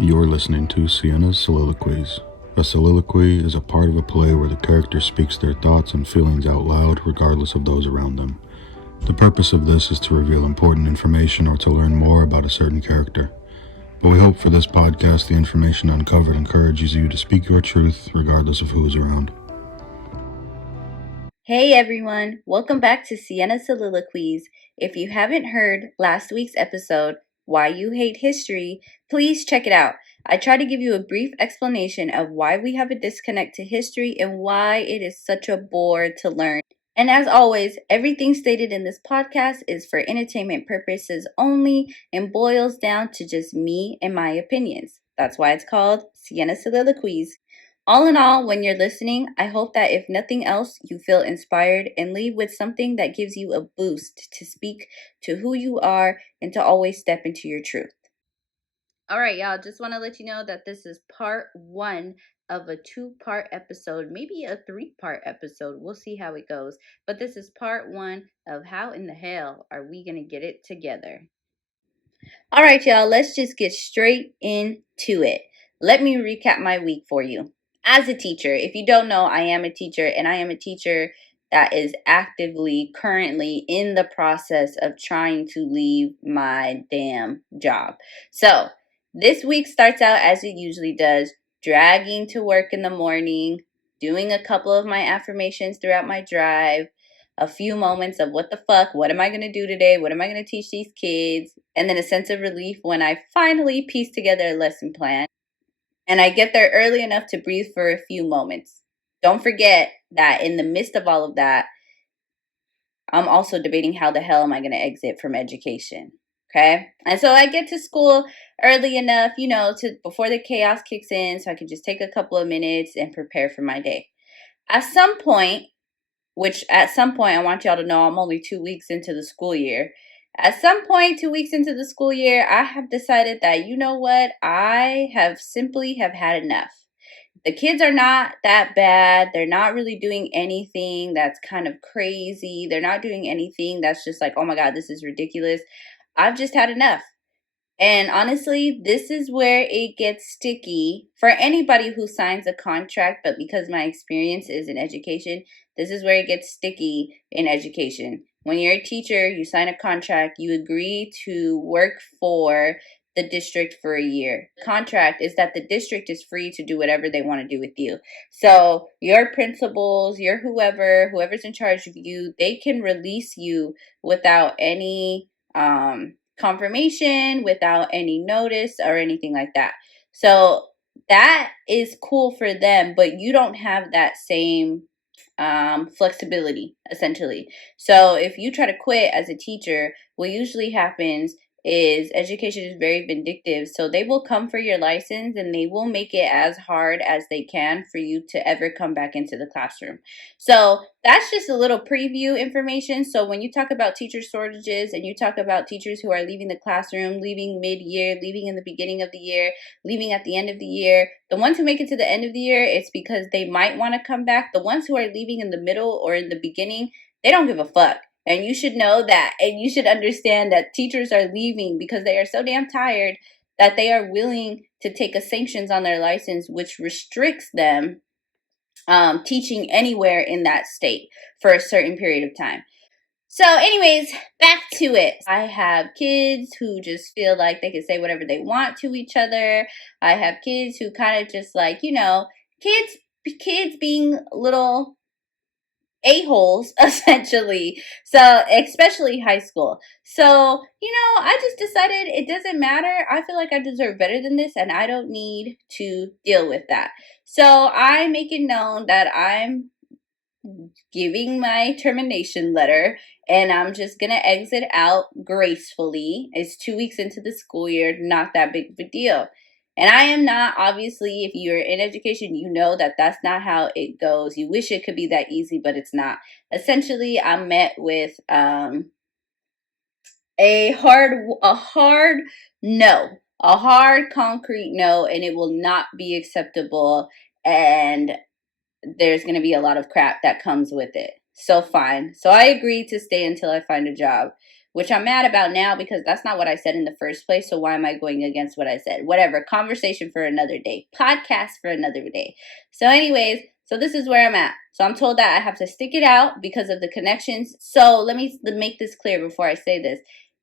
You're listening to Sienas Soliloquies. A soliloquy is a part of a play where the character speaks their thoughts and feelings out loud regardless of those around them. The purpose of this is to reveal important information or to learn more about a certain character. But we hope for this podcast the information uncovered encourages you to speak your truth regardless of who is around. Hey everyone, welcome back to Sienas Soliloquies. If you haven't heard last week's episode, Why You Hate History, please check it out. I try to give you a brief explanation of why we have a disconnect to history and why it is such a bore to learn. And as always, everything stated in this podcast is for entertainment purposes only and boils down to just me and my opinions. That's why it's called Sienna Soliloquies. All in all, when you're listening, I hope that if nothing else, you feel inspired and leave with something that gives you a boost to speak to who you are and to always step into your truth. All right, y'all, just want to let you know that this is part one of a two-part episode, maybe a three-part episode. We'll see how it goes. But this is part one of how in the hell are we going to get it together? All right, y'all, let's just get straight into it. Let me recap my week for you. As a teacher, if you don't know, I am a teacher, and I am a teacher that is actively currently in the process of trying to leave my damn job. So this week starts out as it usually does, dragging to work in the morning, doing a couple of my affirmations throughout my drive, a few moments of what the fuck, what am I going to do today? What am I going to teach these kids? And then a sense of relief when I finally piece together a lesson plan. And I get there early enough to breathe for a few moments. Don't forget that in the midst of all of that, I'm also debating how the hell am I going to exit from education. Okay? And so I get to school early enough, to before the chaos kicks in, so I can just take a couple of minutes and prepare for my day. At some point, I want y'all to know I'm only 2 weeks into the school year. At some point, 2 weeks into the school year, I have decided that, you know what, I have had enough. The kids are not that bad. They're not really doing anything that's kind of crazy. They're not doing anything that's just like, oh my God, this is ridiculous. I've just had enough. And honestly, this is where it gets sticky for anybody who signs a contract, but because my experience is in education, this is where it gets sticky in education. When you're a teacher, you sign a contract, you agree to work for the district for a year. The contract is that the district is free to do whatever they want to do with you. So your principals, your whoever's in charge of you, they can release you without any confirmation, without any notice or anything like that. So that is cool for them, but you don't have that same flexibility, essentially. So if you try to quit as a teacher, what usually happens is education is very vindictive. So they will come for your license and they will make it as hard as they can for you to ever come back into the classroom. So that's just a little preview information. So when you talk about teacher shortages and you talk about teachers who are leaving the classroom, leaving mid-year, leaving in the beginning of the year, leaving at the end of the year, the ones who make it to the end of the year, it's because they might want to come back. The ones who are leaving in the middle or in the beginning, they don't give a fuck. And you should know that, and you should understand that teachers are leaving because they are so damn tired that they are willing to take a sanctions on their license, which restricts them teaching anywhere in that state for a certain period of time. So anyways, back to it. I have kids who just feel like they can say whatever they want to each other. I have kids who kind of just like, kids being little a-holes, essentially. So, especially high school. So, I just decided it doesn't matter. I feel like I deserve better than this, and I don't need to deal with that. So, I make it known that I'm giving my termination letter, and I'm just going to exit out gracefully. It's 2 weeks into the school year, not that big of a deal. And I am not, obviously, if you're in education, you know that that's not how it goes. You wish it could be that easy, but it's not. Essentially, I'm met with a hard no, a hard concrete no, and it will not be acceptable. And there's going to be a lot of crap that comes with it. So fine. So I agreed to stay until I find a job, which I'm mad about now because that's not what I said in the first place. So why am I going against what I said? Whatever. Conversation for another day. Podcast for another day. So anyways, so this is where I'm at. So I'm told that I have to stick it out because of the connections. So let me make this clear before I say this.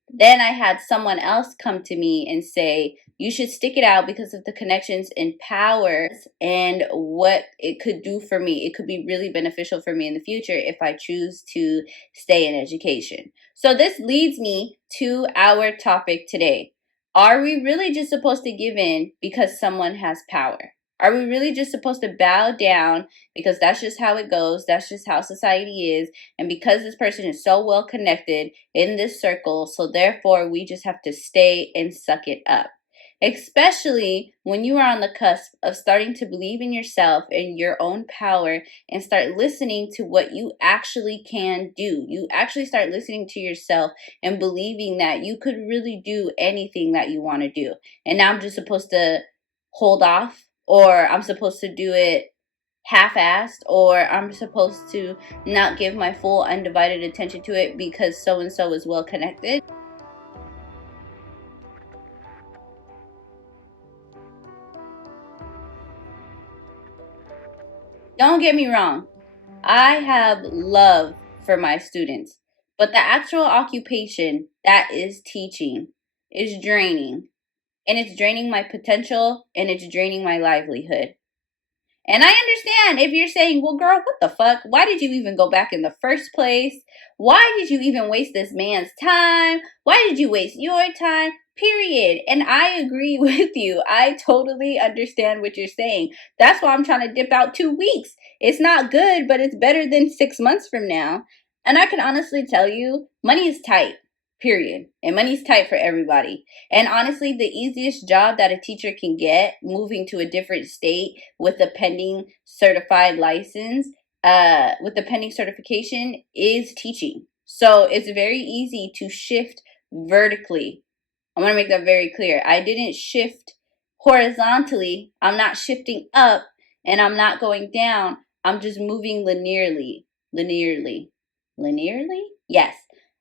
Then I had someone else come to me and say, you should stick it out because of the connections and power and what it could do for me. It could be really beneficial for me in the future if I choose to stay in education. So this leads me to our topic today. Are we really just supposed to give in because someone has power? Are we really just supposed to bow down because that's just how it goes? That's just how society is. And because this person is so well connected in this circle, so therefore we just have to stay and suck it up. Especially when you are on the cusp of starting to believe in yourself and your own power and start listening to what you actually can do. You actually start listening to yourself and believing that you could really do anything that you want to do. And now I'm just supposed to hold off, or I'm supposed to do it half-assed, or I'm supposed to not give my full undivided attention to it because so-and-so is well connected. Don't get me wrong. I have love for my students, but the actual occupation that is teaching is draining, and it's draining my potential, and it's draining my livelihood. And I understand if you're saying, well, girl, what the fuck? Why did you even go back in the first place? Why did you even waste this man's time? Why did you waste your time? Period. And I agree with you. I totally understand what you're saying. That's why I'm trying to dip out 2 weeks. It's not good, but it's better than 6 months from now. And I can honestly tell you, money is tight. Period. And money's tight for everybody. And honestly, the easiest job that a teacher can get moving to a different state with a pending certified license, with the pending certification, is teaching. So it's very easy to shift vertically. I want to make that very clear. I didn't shift horizontally. I'm not shifting up and I'm not going down. I'm just moving linearly. Linearly? Yes.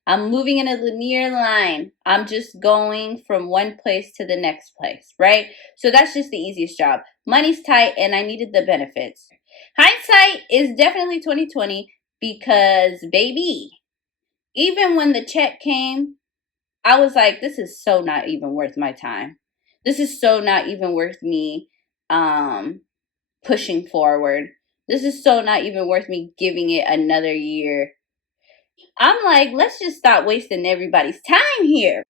I'm moving in a linear line. I'm just going from one place to the next place, right? So that's just the easiest job. Money's tight and I needed the benefits. Hindsight is definitely 2020 because, baby, even when the check came, I was like, this is so not even worth my time. This is so not even worth me pushing forward. This is so not even worth me giving it another year. I'm like, let's just stop wasting everybody's time here.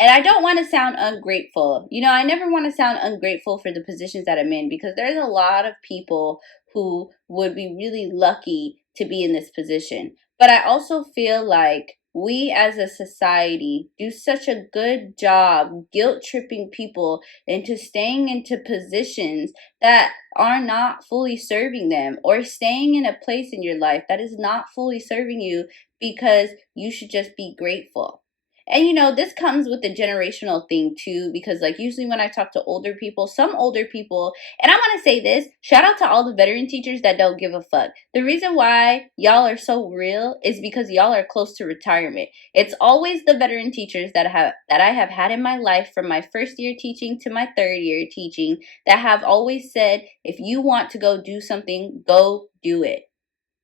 And I don't want to sound ungrateful. You know, I never want to sound ungrateful for the positions that I'm in because there's a lot of people who would be really lucky to be in this position. But I also feel like we as a society do such a good job guilt tripping people into staying into positions that are not fully serving them, or staying in a place in your life that is not fully serving you because you should just be grateful. And you know, this comes with the generational thing too, because like usually when I talk to older people, some older people, and I want to say this, shout out to all the veteran teachers that don't give a fuck. The reason why y'all are so real is because y'all are close to retirement. It's always the veteran teachers that I have had in my life from my first year teaching to my third year teaching that have always said, if you want to go do something, go do it.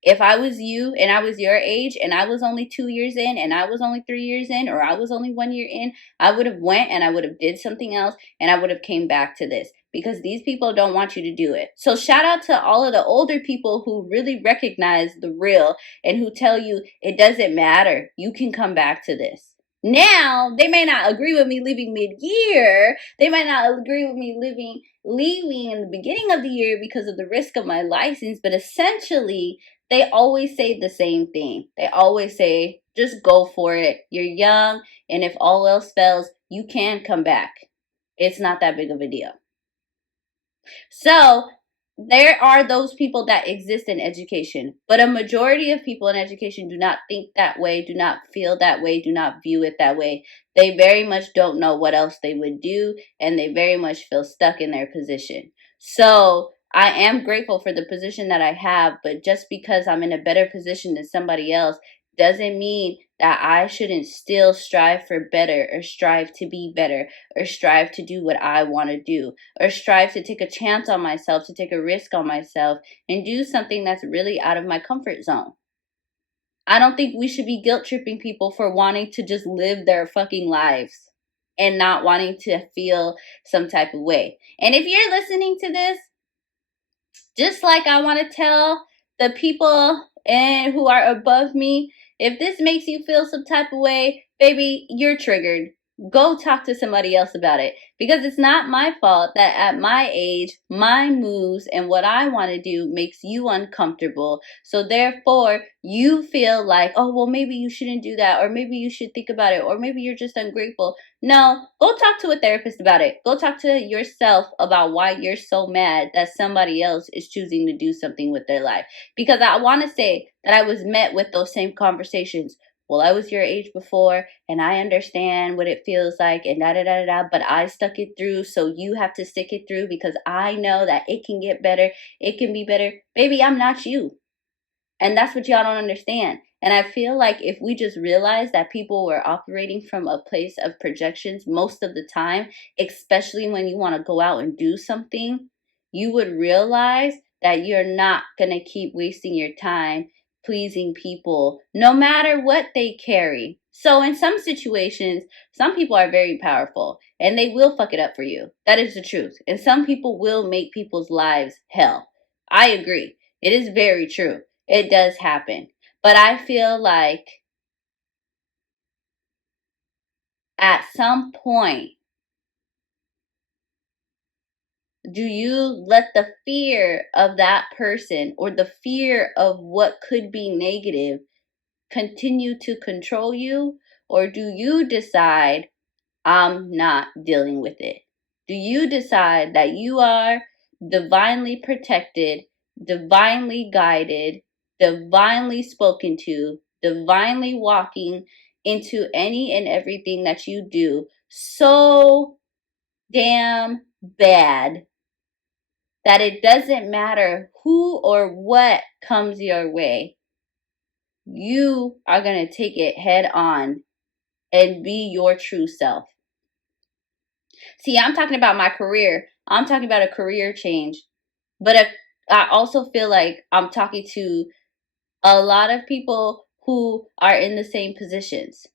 If I was you and I was your age and I was only 2 years in and I was only 3 years in, or I was only 1 year in, I would have went and I would have did something else and I would have came back to this because these people don't want you to do it. So shout out to all of the older people who really recognize the real and who tell you it doesn't matter. You can come back to this. Now, they may not agree with me leaving mid-year. They might not agree with me leaving in the beginning of the year because of the risk of my license, but essentially they always say the same thing. They always say, just go for it. You're young, and if all else fails, you can come back. It's not that big of a deal. So there are those people that exist in education, but a majority of people in education do not think that way, do not feel that way, do not view it that way. They very much don't know what else they would do, and they very much feel stuck in their position. So I am grateful for the position that I have, but just because I'm in a better position than somebody else doesn't mean that I shouldn't still strive for better, or strive to be better, or strive to do what I want to do, or strive to take a chance on myself, to take a risk on myself, and do something that's really out of my comfort zone. I don't think we should be guilt tripping people for wanting to just live their fucking lives and not wanting to feel some type of way. And if you're listening to this, just like I want to tell the people and who are above me, if this makes you feel some type of way, baby, you're triggered. Go talk to somebody else about it, because it's not my fault that at my age, my moves and what I want to do makes you uncomfortable. So therefore, you feel like, oh, well, maybe you shouldn't do that, or maybe you should think about it, or maybe you're just ungrateful. No, go talk to a therapist about it. Go talk to yourself about why you're so mad that somebody else is choosing to do something with their life. Because I want to say that I was met with those same conversations. Well, I was your age before, and I understand what it feels like, and da-da-da-da-da, but I stuck it through, so you have to stick it through, because I know that it can get better, it can be better. Baby, I'm not you. And that's what y'all don't understand. And I feel like if we just realize that people were operating from a place of projections most of the time, especially when you want to go out and do something, you would realize that you're not going to keep wasting your time pleasing people, no matter what they carry. So in some situations, some people are very powerful and they will fuck it up for you. That is the truth. And some people will make people's lives hell. I agree. It is very true. It does happen. But I feel like at some point, do you let the fear of that person or the fear of what could be negative continue to control you? Or do you decide, I'm not dealing with it? Do you decide that you are divinely protected, divinely guided, divinely spoken to, divinely walking into any and everything that you do so damn bad that it doesn't matter who or what comes your way? You are going to take it head on and be your true self. See, I'm talking about my career. I'm talking about a career change. But I also feel like I'm talking to a lot of people who are in the same positions.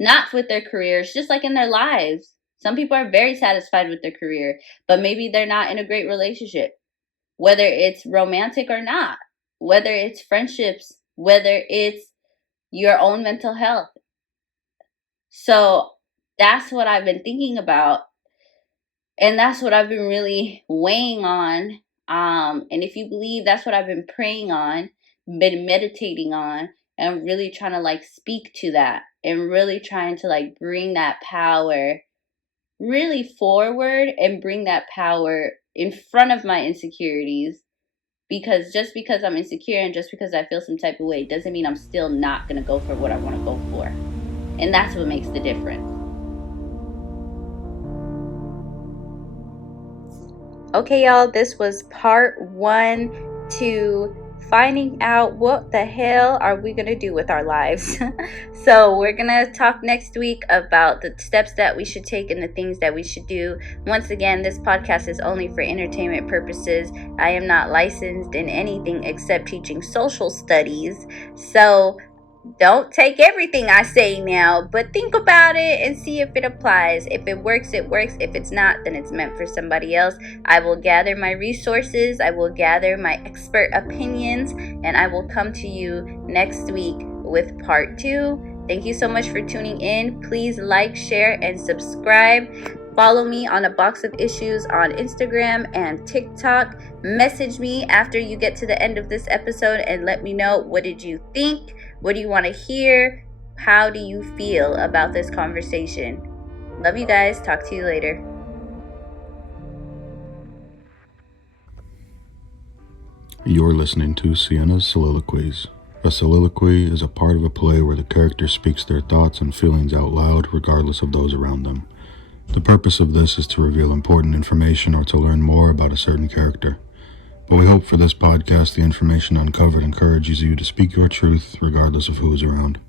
Not with their careers, just like in their lives. Some people are very satisfied with their career, but maybe they're not in a great relationship. Whether it's romantic or not, whether it's friendships, whether it's your own mental health. So that's what I've been thinking about. And that's what I've been really weighing on. And if you believe, that's what I've been praying on, been meditating on, and really trying to like speak to that, and really trying to like bring that power really forward and bring that power in front of my insecurities. Because just because I'm insecure and just because I feel some type of way doesn't mean I'm still not going to go for what I want to go for. And that's what makes the difference. Okay, y'all, this was part 1 to finding out what the hell are we going to do with our lives. So we're going to talk next week about the steps that we should take and the things that we should do. Once again, this podcast is only for entertainment purposes. I am not licensed in anything except teaching social studies. So don't take everything I say now, but think about it and see if it applies. If it works, it works. If it's not, then it's meant for somebody else. I will gather my resources. I will gather my expert opinions, and I will come to you next week with part 2. Thank you so much for tuning in. Please like, share, and subscribe. Follow me on A Box of Issues on Instagram and TikTok. Message me after you get to the end of this episode and let me know, what did you think? What do you want to hear? How do you feel about this conversation? Love you guys. Talk to you later. You're listening to Sienas Soliloquies. A soliloquy is a part of a play where the character speaks their thoughts and feelings out loud, regardless of those around them. The purpose of this is to reveal important information or to learn more about a certain character. But we hope for this podcast the information uncovered encourages you to speak your truth regardless of who is around.